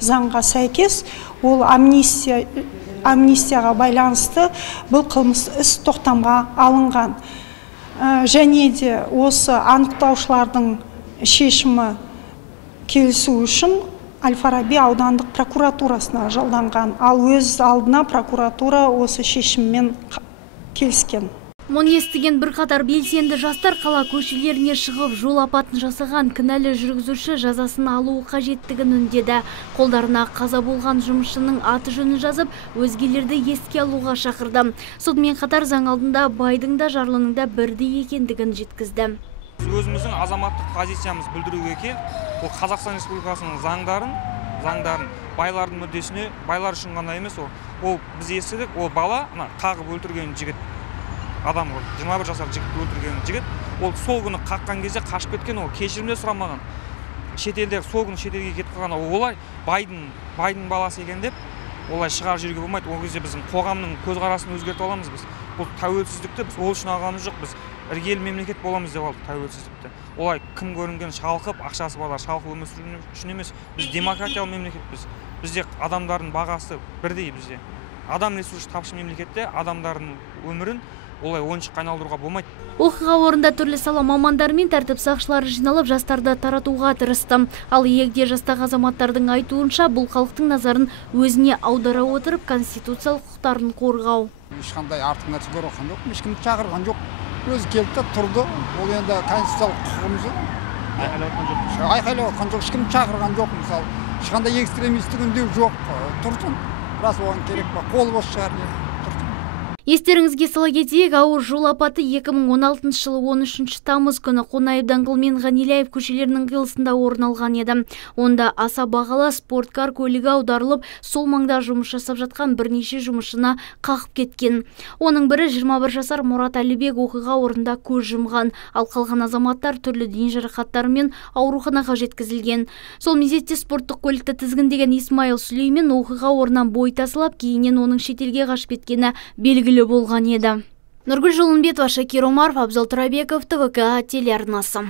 Заңға сәйкес ол амнистияға байланысты бұл қылмыс іс тоқтамға алынған. Және де осы анықтаушылардың шешімі келісу үшін Әл-Фараби аудандық прокуратурасына жолданған, ал өз алдына прокуратура осы шешіммен келіскен. Мұны естіген бірқатар белсенді жастар қала көшелеріне шығып, жол апатын жасаған кінәлі жүргізуші жазасын алуы қажеттігін үндеді. Қолдарына қаза болған жұмысшының аты жөнін жазып, өзгелерді еске алуға шақырды. Сонымен қатар заң алдында байдың да жарлының да бірдей екендігін жеткізді. Өзіміздің азаматтық позициямыз білдіруге, ол Қазақстан Республикасының заңдарын байлардың мүддесіне, байлар үшін ғана емес, ол біз естідік, ол бала қағып өлтірген жігіт, адам 21 жасар жігіт өлтірген жігіт, ол сол күні қаққан кезде қашып кеткен, ол кешірімде сұрамаған. Шетелде сол күні шетелге кетіп қалған, олай байдың баласы екен деп, олай шығарып жүруге болмайды. Ол кезде біздің қоғамның көзқарасын өзгертіп аламыз біз. Бұл тәуелсіздікті біз ол үшін алғанымыз жоқ, біз іргелі мемлекет боламыз деп алдық тәуелсіздікті. Олай кім көрінген шалқып, ақшасы бала шалқып өмір сүру үшін емес. Біз демократиялы мемлекетпіз. Бізде адамдардың бағасы бірдей бізде. Адам ресурсы тапшы мемлекетте адамдардың өмірін олай ойыншыққа айналдыруға болмайды. Оқиға орнында түрлі сала мамандары мен тәртіп сақшылары жиналып, жастарды таратуға тырысты. Ал егде жастағы азаматтардың айтуынша, бұл халықтың назарын өзіне аудара отырып, конституциялық құқықтарын қорғау. Ешқандай артық нәрсе көрген жоқ, ешкімді шақырған жоқ. Өзі келді, тұрды. Ол енді конституциялық құқығымызды айқайлап отқан жоқ, ешкімді шақырған жоқ. Мысалы, ешқандай экстремистік үндеу жоқ, тұрсын. Рас оған керек па, қол бос шығар. Естеріңізге сала кетейік, ауыр жол апаты 2016 жылы 13 тамыз күні Қонаев даңғылы мен Ғаниляев көшелерінің қиылысында орын алған еді. Онда аса бағалы спорткар көлігі аударылып, сол маңда жұмыс жасап жатқан бірнеше жұмысшыны қағып кеткен. Оның бірі 21 жасар Мұрат Әлібек оқиға орнында көз жұмған, ал қалған азаматтар түрлі дене жарақаттарымен ауруханаға жеткізілген. Сол мезетте спорттық көлікті тізгіндеген Исмаил Сүлеймен оқиға орнынан бой тасалап, кейіннен оның шетелге қашып кеткені белгілі болған еді. Нұргүл Жолымбетова, Шакир Омаров, Абзал Тұрабеков, ТВК телеарнасы.